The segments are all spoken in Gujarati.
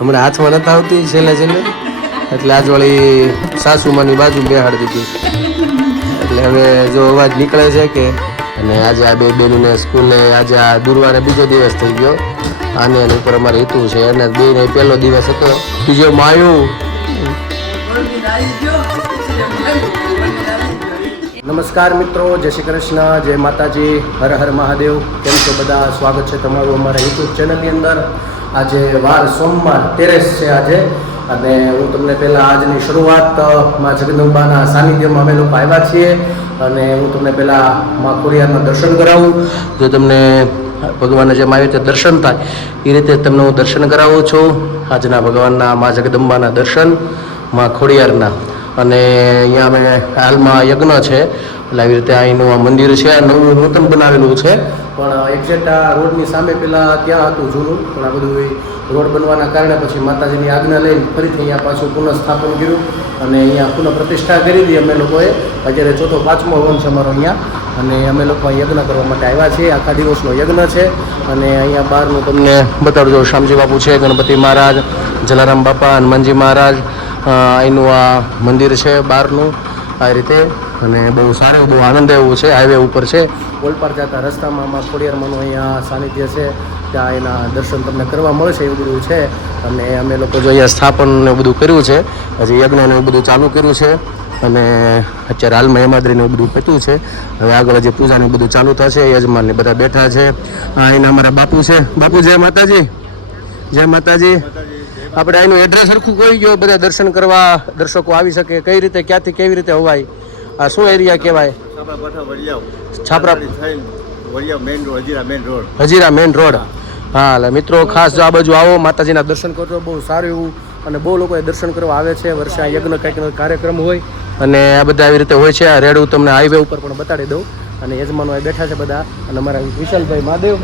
હમણાં હાથમાં નતા આવતી છેલ્લે છેલ્લે. એટલે આજ વળી સાસુમાની બાજુ બેહાડી દીધી. એટલે હવે જો અવાજ નીકળે છે કે અને આજે આ બે બેનને સ્કૂલે આજે આ ગુરુવારે બીજો દિવસ થઈ ગયો. આને એની ઉપર અમારે હેતુ છે. અને બે ને પહેલો દિવસ હતો. બીજો માયું. નમસ્કાર મિત્રો, જય શ્રી કૃષ્ણ, જય માતાજી, હર હર મહાદેવ. કેમ છો બધા? સ્વાગત છે તમારું અમારા યુટ્યુબ ચેનલની અંદર. આજે વાર સોમવાર તેરેસ છે આજે. અને હું તમને પહેલાં આજની શરૂઆત મા જગદંબાના સાનિધ્યમાં અમે લોકો આવ્યા છીએ. અને હું તમને પહેલાં મા ખોડિયારના દર્શન કરાવું. જો તમને ભગવાનને જેમ આવી રીતે દર્શન થાય, એ રીતે તમને હું દર્શન કરાવું છું. આજના ભગવાનના મા જગદંબાના દર્શન, મા ખોડિયારના. અને અહીંયા અમે હાલમાં યજ્ઞ છે. એટલે આવી રીતે અહીંનું આ મંદિર છે, આ નવું નૂતન બનાવેલું છે. પણ એક્ઝેક્ટ આ રોડની સામે પહેલાં ત્યાં હતું જૂનું, પણ આ બધું રોડ બનવાના કારણે પછી માતાજીની આજ્ઞા લઈને ફરીથી અહીંયા પાછું પુનઃસ્થાપન કર્યું અને અહીંયા પુનઃ પ્રતિષ્ઠા કરી હતી અમે લોકોએ. અત્યારે ચોથો, પાંચમો વંશ અમારો અહીંયા. અને અમે લોકો યજ્ઞ કરવા માટે આવ્યા છીએ. આખા દિવસનો યજ્ઞ છે. અને અહીંયા બહારનું તમને બતાવજો, શામજી બાપુ છે, ગણપતિ મહારાજ, જલારામ બાપા, હનુમાનજી મહારાજ અહીંનું આ મંદિર છે બહારનું. આ રીતે અને બહુ સારું બહુ આનંદ એવું છે હાઈવે ઉપર છે. ઓલપાર જતા રસ્તામાં આમાં ખોડિયારમાંનું અહીંયા સાનિધ્ય છે, ત્યાં એના દર્શન તમને કરવા મળશે એવું બધું છે. અને અમે લોકો જો અહીંયા સ્થાપન ને બધું કર્યું છે, હજી યજ્ઞ ને બધું ચાલુ કર્યું છે, અને અત્યારે હાલમાં હેમાદ્રીને એવું બધું પત્યું છે. હવે આગળ જે પૂજાને બધું ચાલુ થશે યજમાનને બધા બેઠા છે. એના અમારા બાપુ છે. બાપુ, જય માતાજી. જય માતાજી. આપણે એનું એડ્રેસ સરખું કોઈ ગયો, બધા દર્શન કરવા દર્શકો આવી શકે, કઈ રીતે, ક્યાંથી, કેવી રીતે હોવાય. આ શું એરિયા કહેવાય? છાપરા થઈને main road Hazira main road Hazira main road હા એટલે મિત્રો ખાસ જો આ બાજુ આવો માતાજીના દર્શન કરજો બહુ સારું એવું. અને બહુ લોકોએ દર્શન કરવા આવે છે વર્ષે આ યજ્ઞ કંઈક કાર્યક્રમ હોય. અને આ બધા આવી રીતે હોય છે આ રેડ હું તમને હાઈવે ઉપર પણ બતાડી દઉં. અને યજમાનો એ બેઠા છે બધા અને અમારા વિશાલભાઈ મહાદેવ.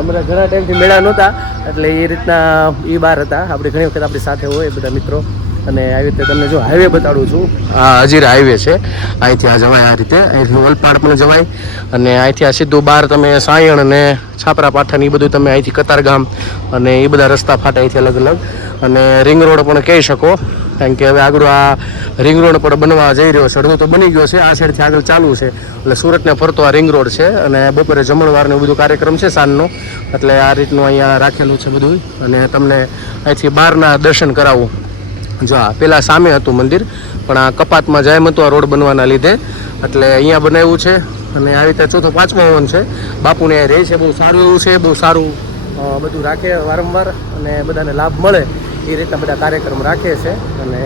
અમારા ઘણા ટાઈમથી મેળા નહોતા એટલે એ રીતના એ બહાર હતા. આપણે ઘણી વખત આપણી સાથે હોય બધા મિત્રો. અને આવી રીતે તમને જો હાઈવે બતાડું છું. આ હજીરા હાઈવે છે. અહીંથી આ જવાય આ રીતે. અહીંથી વલપાડ પણ જવાય. અને અહીંથી આ સીધું બહાર તમે સાયણ અને છાપરા પાઠણ એ બધું તમે અહીંથી કતારગામ અને એ બધા રસ્તા ફાટે અહીંથી અલગ અલગ. અને રિંગ રોડ પણ કહી શકો. કારણ કે હવે આગળ આ રિંગ રોડ પણ બનવા જઈ રહ્યો છે. અડધો તો બની ગયો છે. આ સાઈડથી આગળ ચાલુ છે. એટલે સુરતને ફરતો આ રિંગ રોડ છે. અને બપોરે જમણવારનો બધું કાર્યક્રમ છે સાંજનો. એટલે આ રીતનું અહીંયા રાખેલું છે બધું. અને તમને અહીંથી બહારના દર્શન કરાવું. જો આ પેલા સામે હતું મંદિર, પણ આ કપાતમાં જાયમ હતું આ રોડ બનવાના લીધે. એટલે અહીંયા બનાવ્યું છે અને આ રીતે ચોથો, પાંચમો હોન છે. બાપુને રહે છે, બહુ સારું એવું છે, બહુ સારું બધું રાખે વારંવાર અને બધાને લાભ મળે. એ રીતના બધા કાર્યક્રમ રાખે છે અને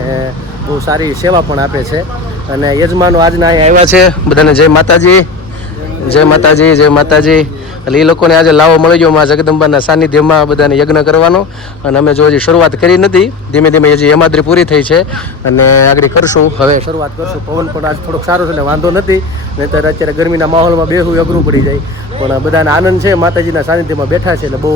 બહુ સારી સેવા પણ આપે છે. અને યજમાનો આજના અહીંયા આવ્યા છે. બધાને જય માતાજી. જય માતાજી જય માતાજી. એટલે એ લોકોને આજે લાવો મળી ગયો માં જગદંબાના સાનિધ્યમાં બધાને યજ્ઞ કરવાનો. અને અમે જો હજી શરૂઆત કરી નથી, ધીમે ધીમે હજી હેમાદ્રી પૂરી થઈ છે. અને આગળ કરશું. હવે શરૂઆત કરશું. પવન પણ આજ થોડોક સારો છે ને વાંધો નથી. નહીંતર અત્યારે ગરમીના માહોલમાં બેહું, અઘરું પડી જાય. પણ બધાને આનંદ છે. માતાજીના સાનિધ્યમાં બેઠા છે એટલે બહુ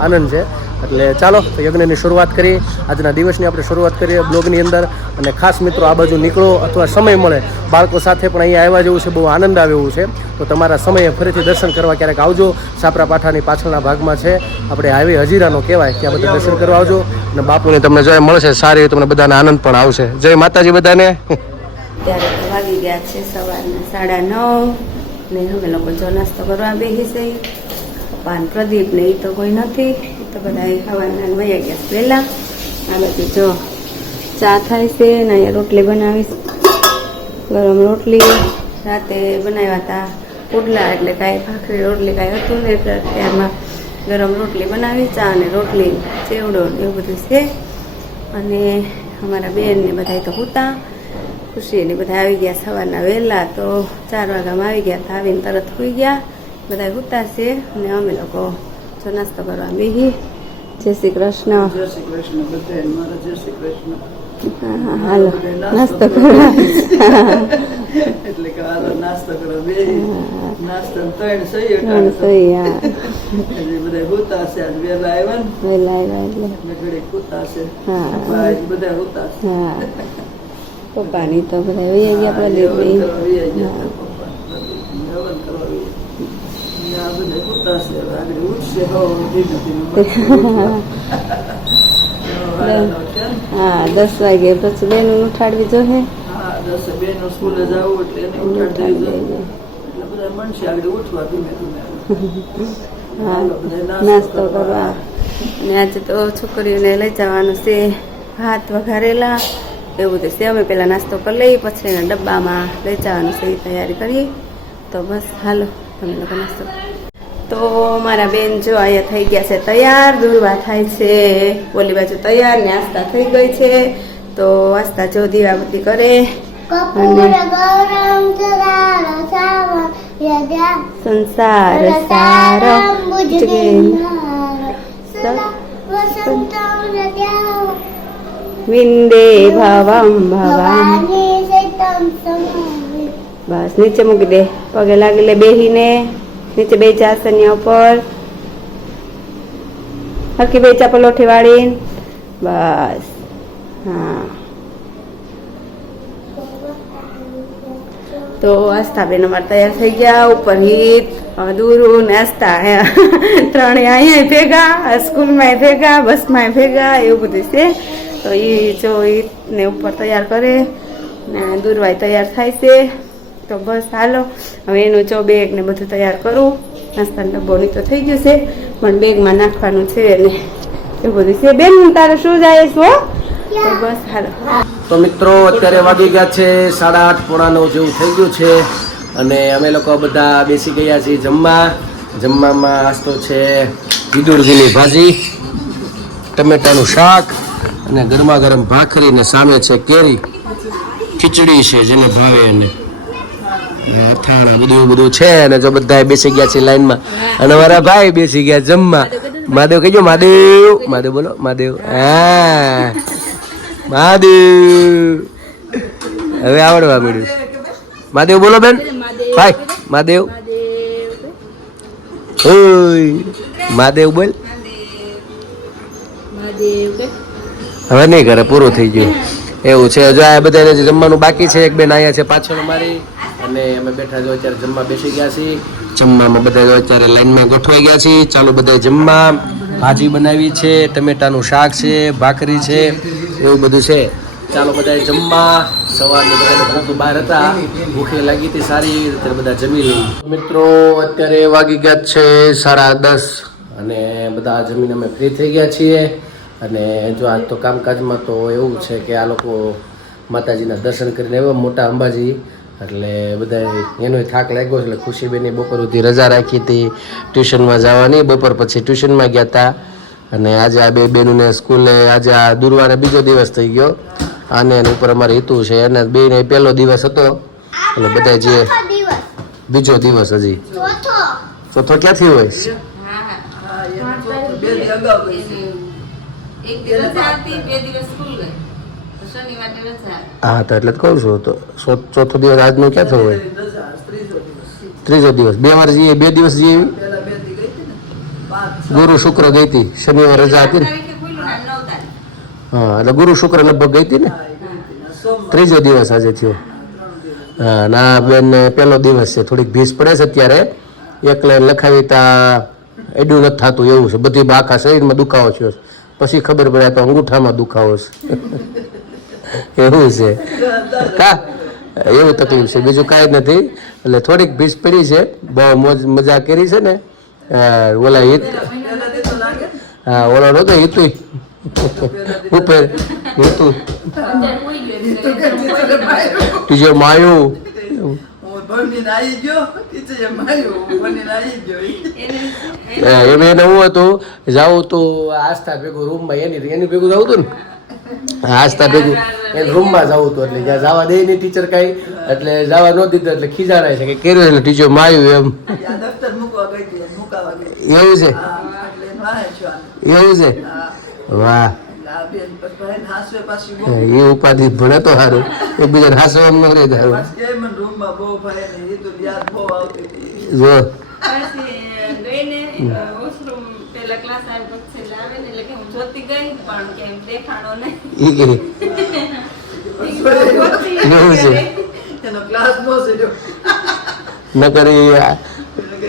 આનંદ છે. એટલે ચાલો યજ્ઞની શરૂઆત કરીએ. આજના દિવસની આપણે શરૂઆત કરીએ બ્લોગની અંદર. અને ખાસ મિત્રો, આ બાજુ નીકળો અથવા સમય મળે. બાળકો સાથે પણ અહીંયા આવ્યા જેવું છે. બહુ આનંદ આવે એવું છે. તો તમારા સમયે ફરીથી દર્શન કરવા ક્યારેક આવજો. સાપરા પાઠાની પાછળના ભાગમાં છે. આપણે હાઈવે હજીરાનો કહેવાય. ત્યાં બધા દર્શન કરવા આવજો. અને બાપુને તમને જો મળશે સારી તમને બધાને આનંદ પણ આવશે. જય માતાજી બધાને. ત્યારે સવારના સાડા નવ. ને અમે લોકો જો નાસ્તો કરવા બેસી જઈએ પાન પ્રદીપ ને એ તો કોઈ નથી. એ તો બધા ખાવાના વયા ગયા પહેલા આ બધું જો, ચા થાય છે ને અહીંયા રોટલી બનાવીશ. ગરમ રોટલી રાતે બનાવ્યા હતા. પુડલા એટલે કાંઈ ભાખરી રોટલી કાંઈ હતું ને એટલે ગરમ રોટલી બનાવી, ચા અને રોટલી, ચેવડો એવું બધું છે. અને અમારા બેન ને બધા તો હુતા. ખુશી ને બધા આવી ગયા સવારના વહેલા તો ચાર વાગ્યામાં આવી ગયા તો આવીને તરત સુઈ ગયા. બધા હુતા છે અને અમે લોકો જો નાસ્તો કરવા બેહી. જય શ્રી કૃષ્ણ. જય શ્રી કૃષ્ણ બધાને મારા જય શ્રી કૃષ્ણ. હાલો નાસ્તો કરવા એટલે કે હાલો નાસ્તો કરો બે નાસ્તો ત્રણ સહી ત્રણ સહી હા. એટલે બધા હોતા છે આજ વહેલા આવ્યા ને. વહેલા આવ્યા એટલે. એટલે ઘડીક હોતા છે. હા. બધા હોતા છે. હા. પપ્પાની તો બધા વહી ગયા પ્રદીપભાઈ હવન કરવા વહી ગયા હા. હતા પપ્પા. હવન કરવા વહી ગયા. ને આ બધા હોતા છે હવે આગળ ઉઠશે હો ધીમે ધીમે હા દસ વાગે પછી બેનું ઉઠાડવી જોઈએ હા દસ બેનો સ્કૂલે જવું એટલે એને ઉઠાડી દેવું જોઈએ. એટલે બધા મનશે આગળ ઉઠવા ધીમે ધીમે હા હાલો, બધા નાસ્તો કરવા અને આજે તો છોકરીઓને લઈ જવાનું છે ભાત વઘારેલા એવું થશે અમે પહેલાં નાસ્તો કરી લઈએ પછી એના ડબ્બામાં લઈ જવાનું છે એ તૈયારી કરીએ. તો બસ હાલો તમે લોકો નાસ્તો તો મારા બેન જો અહીંયા થઈ ગયા છે તૈયાર દૂરવા થાય છે. ઓલી બાજુ તૈયાર ને આસ્તા થઈ ગઈ છે. તો આસ્તા જો દીવાબત્તી કરે. સંસાર સારો રત્યા વિંદે ભવમ ભવામ બસ નીચે મૂકી દે પગે લાગી લે બેહીને નીચે બે ચાસનિયા ઉપર હરકી બે ચાપલ લોઠી વાળી બસ હા તો આસ્થા બેન અમારે તૈયાર થઈ ગયા ઉપર હિત દૂરુ ને આસ્થા ત્રણે અહીંયા ભેગા સ્કૂલમાં ભેગા બસમાં ભેગા એવું બધું છે તો એ જો ઈટને ઉપર તૈયાર કરે ને દૂરવાય તૈયાર થાય છે. તો બસ હાલો, હવે એનું જો બેગ ને બધું તૈયાર કરું. નાસ્તાનો ડબ્બોની તો થઈ ગયું છે, પણ બેગમાં નાખવાનું છે ને એવું બધું છે. બેન, તારે શું જાય છો તો બસ હાલો. તો મિત્રો, અત્યારે વાગી ગયા છે સાડા આઠ, પોણા નવ જેવું થઈ ગયું છે અને અમે લોકો બધા બેસી ગયા છીએ જમવા. જમવામાં નાસ્તો છે વિદુરજીની ભાજી, ટમેટાનું શાક અને ગરમા ગરમ ભાખરી ને સામે છે કેરી. ખીચડી છે જેને ભાવે એને અથાણા બધું બધું છે અને જો બધા બેસી ગયા છે લાઈનમાં. અને મારા ભાઈ બેસી ગયા જમવા. મહાદેવ કહેજો મહાદેવ મહાદેવ બોલો મહાદેવ હા. મહાદેવ હવે આવડવા મળ્યું મહાદેવ બોલો બેન. ભાઈ મહાદેવ મહાદેવ બોલ. હવે નહીં ઘરે પૂરું થઈ ગયું. એવું છે. હજુ આ બધાને જમવાનું બાકી છે, એક બેન અહીંયા છે પાછળ અમારી. અને અમે બેઠા જો અત્યારે જમવા બેસી ગયા છીએ. જમવામાં બધા જો અત્યારે લાઈનમાં ગોઠવાઈ ગયા છીએ. ચાલો બધા જમવા. ભાજી બનાવી છે, ટમેટાનું શાક છે, ભાખરી છે, એવું બધું છે. ચાલો બધા જમવા. સવારને બધાને ભૂખ બહાર હતા. ભૂખે લાગી હતી સારી. અત્યારે બધા જમી લઈ મિત્રો, અત્યારે વાગી ગયા છે સાડા દસ. અને બધા જમીન અમે ફ્રી થઈ ગયા છીએ. અને જો આજ તો કામકાજમાં તો એવું છે કે આ લોકો માતાજીના દર્શન કરીને એવા મોટા અંબાજી. એટલે બધા એનો થાક લાગ્યો એટલે ખુશીબેને બપોર સુધી રજા રાખી હતી. ટ્યુશનમાં જવાની બપોર પછી ટ્યુશનમાં ગયા હતા. અને આજે આ બે બેનોને સ્કૂલે આજે આ દુર્વાને બીજો દિવસ થઈ ગયો. આને એના ઉપર અમારે હેતુ છે અને બેને પહેલો દિવસ હતો. એટલે બધા જે બીજો દિવસ હજી. ચોથો. ક્યાંથી હોય? હા તો એટલે જ કહું છું તો ચો- ચોથો દિવસ આજનો ક્યાંથી હોય? ત્રીજો દિવસ. બે વાર જઈએ બે દિવસ જઈએ પેલા બે દી ગઈ હતી ને? પાંચ ગુરુ શુક્ર ગઈ હતી શનિવાર રજા હતી ને? હા એટલે ગુરુ શુક્ર લગભગ ગઈ હતી ને? ત્રીજો દિવસ આજે થયો. હા ના બેન પહેલો દિવસ છે થોડીક ભીસ પડે છે અત્યારે. એક લાઈન લખાવી તા એડું નથી થતું એવું છે. બધી આખા શરીરમાં દુખાવો થયો છે. પછી ખબર પડે તો અંગૂઠામાં દુખાવો છે. એવું છે. કા? એવું તકલીફ છે. બીજું કાંઈ નથી. એટલે થોડીક ભીસ પડી છે. બહુ મોજ મજા કરી છે ને. હા, ઓલા હિત. હા ઓલો નતો હિતુ ઉપર હિતુ. તીજો માયું. એમ એને હું હતું જાઉં તો આસ્થા ભેગું રૂમમાં એની એની ભેગું જવું હતું ને? આસ્થા ભેગું એ રૂમમાં જવું હતું એટલે જ્યાં જવા દે નહીં ટીચર કાંઈ એટલે જવા ન દીધું એટલે ખીજાણાય છે કે કર્યું એટલે ટીચર માયું એમ. એવું છે. એવું છે? વાહ. એ ઉપાધિ ભણે તો સારું એકબીજા હાસવા એમ ન રહી જાય જો. ને એટલે કે હું જોતી ગઈ પણ કેમ દેખાણો નહીં. ઈ કે એવું છે. એનો. ક્લાસ બહુ છે નકર ઈ-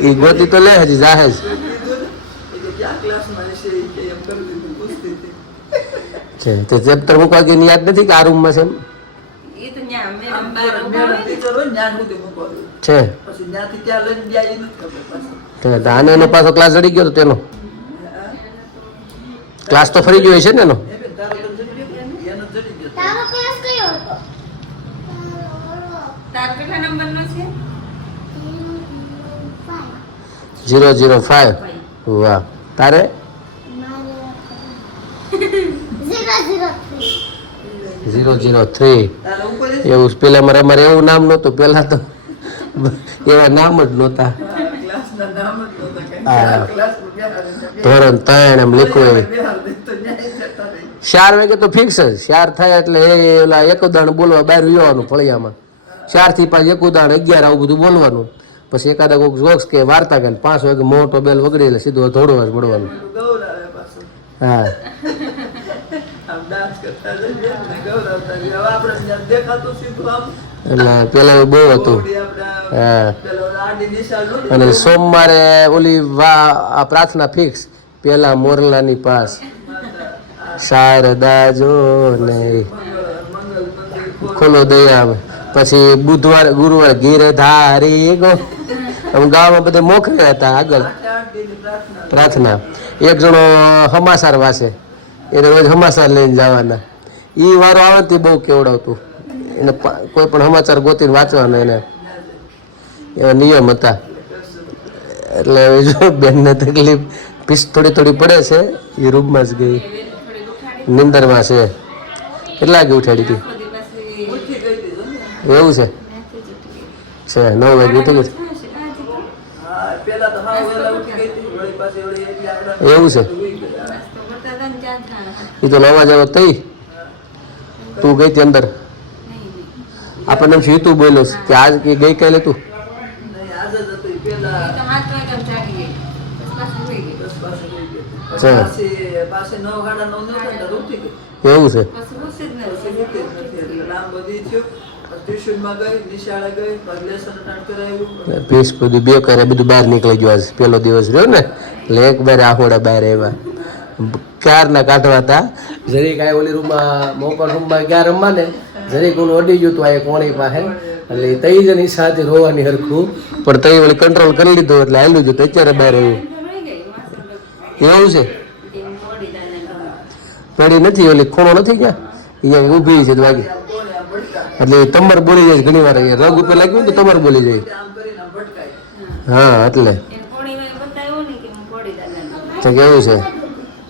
ઈ ગોતી તો લે હજી જાહે જ. કીધું ને એ કે ક્યાં ક્લાસમાં હશે એ એમ કરી દીધું પૂછતી હતી છે તો ચેપ્ટર મૂકવા ગઈ યાદ નથી કે આ રૂમમાં છે છે. તો આને એનો પાછો ક્લાસ જડી ગયો તો તેનો? ક્લાસ તો ફરી ગયો છે ને એનો? જીરો જીરો તારો વાહ. જડી ગયો ને? એનો જડી ગયો તારો ક્લાસ કયો હતો તાર કેટલા નંબરનો છે ઝીરો ઝીરો ફાઈવ વાહ તારે ઝીરો ઝીરો થ્રી. એવું પેલા મારે અમારે એવું નામ નહોતું, પેલા તો એવા નામ જ નહોતા. ધોરણ ત્રણ એમ લખવું રહે. ચાર વાગે તો ફિક્સ જ. ચાર થાય એટલે એ ઓલા એક ઉદાહરણ બોલવા બહાર લેવાનું ફળિયામાં. ચારથી પાંચ એક ઉદાહરણ અગિયાર આવું બધું બોલવાનું. પછી એકાદા કોઈક જોક્સ કે વાર્તા કે પાંચ વાગે મોટો બેલ વગડી એટલે સીધો ધોડવા જ પાછું. હા એટલે પેલા બહુ હતું. અને સોમવારે ઓલી વા, આ પ્રાર્થના ફિક્સ પેલા મોરલાની પાસ. શારદા જો ખોલો દયા પછી બુધવાર, ગુરુવાર ગીરધારી આમ ગામમાં બધે મોખરે હતા આગળ. પ્રાર્થના. એક જણો હમાસાર વાસે. એને રોજ હમાસાર લઈને જવાના. એ વારો આવે તે બહુ કેવડાવતું. એને કોઈ પણ સમાચાર ગોતીને વાંચવાનો એને. એવા નિયમ હતા. એટલે હવે જો બેનને તકલીફ પીસ થોડી થોડી પડે છે એ રૂમમાં જ ગઈ. નિંદરમાં છે. કેટલા વાગે ઉઠાડી હતી. એવું છે નવ વાગે ઉઠી ગઈ હા, છે. આ જ હતી. હા પેલા તો હાવ વહેલા ઉઠી ગઈ હતી વળી પાછી વળી એટલે આપણે એવું છે. એ તો નવા જવા તઈ તું ગઈ હતી અંદર. આપણને શું તું બોલ્યો કે આજ કે ગઈ કાલે તું. એવું છે લાંબ બધી બે કરે, બધું બહાર નીકળી ગયું આજ. પેલો દિવસ રહ્યો ને, એટલે એક બાર આહોડા બહાર આવ્યા. ક્યારના કાઢવા હતા? જરીક આ ઓલી રૂમમાં મોકલ રૂમમાં ક્યાં રમવા ને, જરીક ઓલું અડી ગયું હતું આ કોણી પાસે. એટલે તઈ જ ની સાથે રોવાની હરખું. પણ તઈ ઓલી કંટ્રોલ કરી લીધું, એટલે આવેલું હતું. અત્યારે બહાર આવ્યું. એવું છે. પડી નથી, ઓલી ખૂણો નથી ક્યાં? અહીંયા ઊભી છે વાગી. એટલે એ તમર બોલી જાય ઘણી વાર રગ ઉપર લાગ્યું તો તમર બોલી જાય. કરીને. હા, એટલે. તો કેવું છે?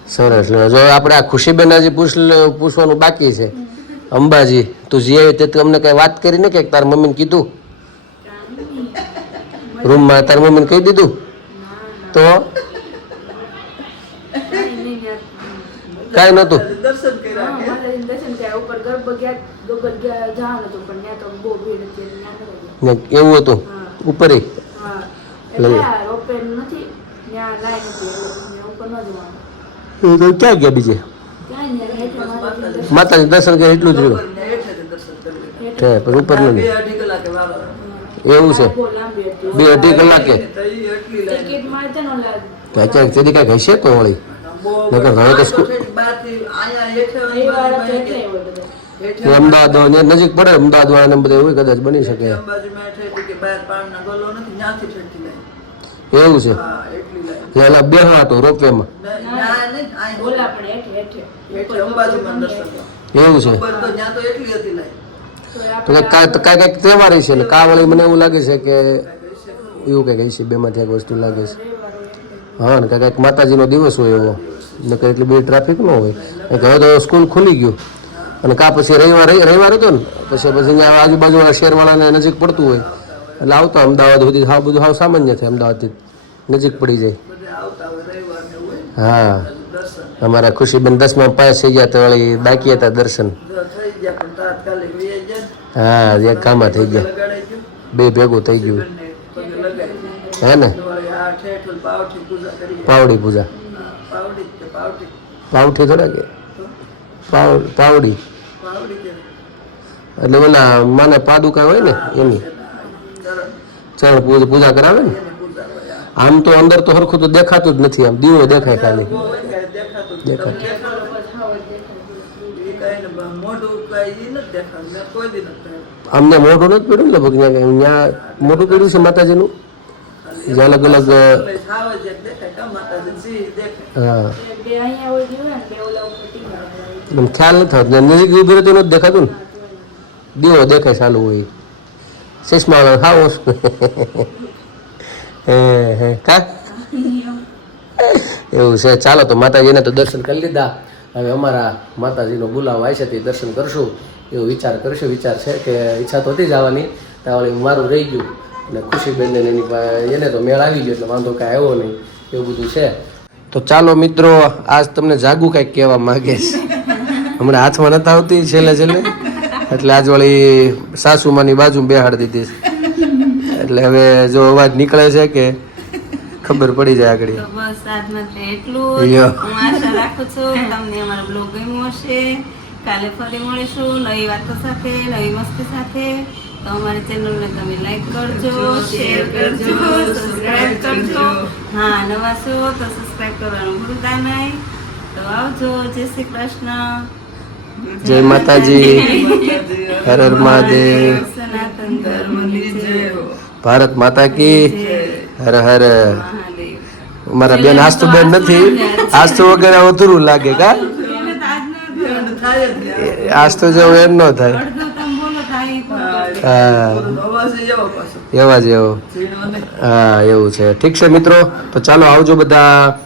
સરસ. જો આપણે આ ખુશીબેન હજી પૂછ પૂછવાનું બાકી છે. અંબાજી, તું જે તે અમને કઈ વાત કરી ને કે તાર મમ્મીને કીધું? રૂમમાં તાર મમ્મીને કહી દીધું? તો? કાંઈ નહોતું. એવું હતું ઉપર ક્યાં ગયા બીજે માતાજી દર્શન કરે એટલું જ રહ્યું ઉપર બે નથી અઢી કલાકે વારો. એવું છે બે અઢી કલાકે ક્યાં ક્યાંક તેની કાંઈક હશે કોઈ વળી નકર હવે તો અમદાવાદ નજીક પડે અમદાવાદ ને બધે એવું કદાચ બની શકે. એવું છે? એટલી એલા બેહવા તો રોપવેમાં. ના, ના, નહીં, અહીં ઓલા પણ હેઠે હેઠે. હેઠે અંબાજીમાં દર્શન કરો. એવું છે? ઉપર તો ત્યાં તો એટલી હતી લાઈન. તો તો કાંઈક કાંઈક કાંઈક છે ને કા વળી મને એવું લાગે છે કે એવું કંઈક છે બેમાંથી એક વસ્તુ લાગે છે. હા ને કાંઈક માતાજીનો દિવસ હોય એવો. ને કંઈ એટલી બધી ટ્રાફિક ન હોય. હવે તો સ્કૂલ ખુલી ગયું. અને કા પછી રવિવાર રવિવાર હતો ને પછી પછી આજુબાજુના શહેરવાળાને નજીક પડતું હોય. એટલે આવતો અમદાવાદ સુધી હાવ બધું હાવ સામાન્ય છે અમદાવાદથી નજીક પડી જાય. હા. અમારા ખુશીબેન દસમા પાસ થઈ ગયા તો વળી બાકી હતા દર્શન. હા એક કામા થઈ ગયા. બે ભેગું થઈ ગયું. હે ને? પાવડી પૂજા. પાવડી થોડા કે પાવડી. એટલે ઓલા માને પાદુકા હોય ને એની. ચરણ પૂજા પૂજા કરાવે ને. આમ તો અંદર તો હરખું તો દેખાતું જ નથી આમ દીવો દેખાય ખાલી. દેખાય. અમને મોઢું નથી પડ્યું ને લગભગ? ત્યાં મોઢું પડ્યું છે માતાજીનું? જ્યાં અલગ અલગ હા એ બે અહીંયા હોય ગયું ને બે ઓલા ઉપર ટીંગા ખ્યાલ નથી આવતો. નજીક ઊભી રહેતું નથી દેખાતું ને? દેવો દેખાય ચાલુ હોય. ચશ્મા હા ખાવો હે હે, કા? એવું છે. ચાલો તો માતાજીને તો દર્શન કરી લીધા. હવે અમારા માતાજીનો બોલાવો આવશે તે દર્શન કરશું. એવો વિચાર કરશું. વિચાર છે કે ઈચ્છા તો હતી જવાની ત્યાં મારું રહી ગયું. અને ખુશીબેનને એની એને તો મેળ આવી ગયો, એટલે વાંધો કાંઈ આવ્યો નહીં. એવું બધું છે. તો ચાલો મિત્રો, આજ તમને જાગુ કંઈક કહેવા માગે છે. હમણાં હાથમાં નતા આવતી છેલ્લે છેલ્લે. એટલે આજ વળી સાસુમાની બાજુ બેહાડ દીધી છે. એટલે હવે જો અવાજ નીકળે છે કે ખબર પડી જાય આગળ. બસ આજ એટલું. હું આશા રાખું છું તમને અમારો બ્લોગ ગમ્યો હશે. કાલે ફરી મળીશું નવી વાતો સાથે નવી મસ્તી સાથે. તો અમારી ચેનલને તમે લાઈક કરજો શેર કરજો સબસ્ક્રાઈબ કરજો. હા નવા છો તો સબસ્ક્રાઈબ કરવાનું ભૂલતા નહીં. તો આવજો જય શ્રી કૃષ્ણ. જય માતાજી. હર હર મહાદેવ. ભારત માતા કી હર હર. મારા બેન આજ તો બેન નથી. આજ તો વગર અધૂરું લાગે કા. આજ તો એમ ન થાય. એવા જ એવો. હા, એવું છે. ઠીક છે મિત્રો, તો ચાલો આવજો બધા.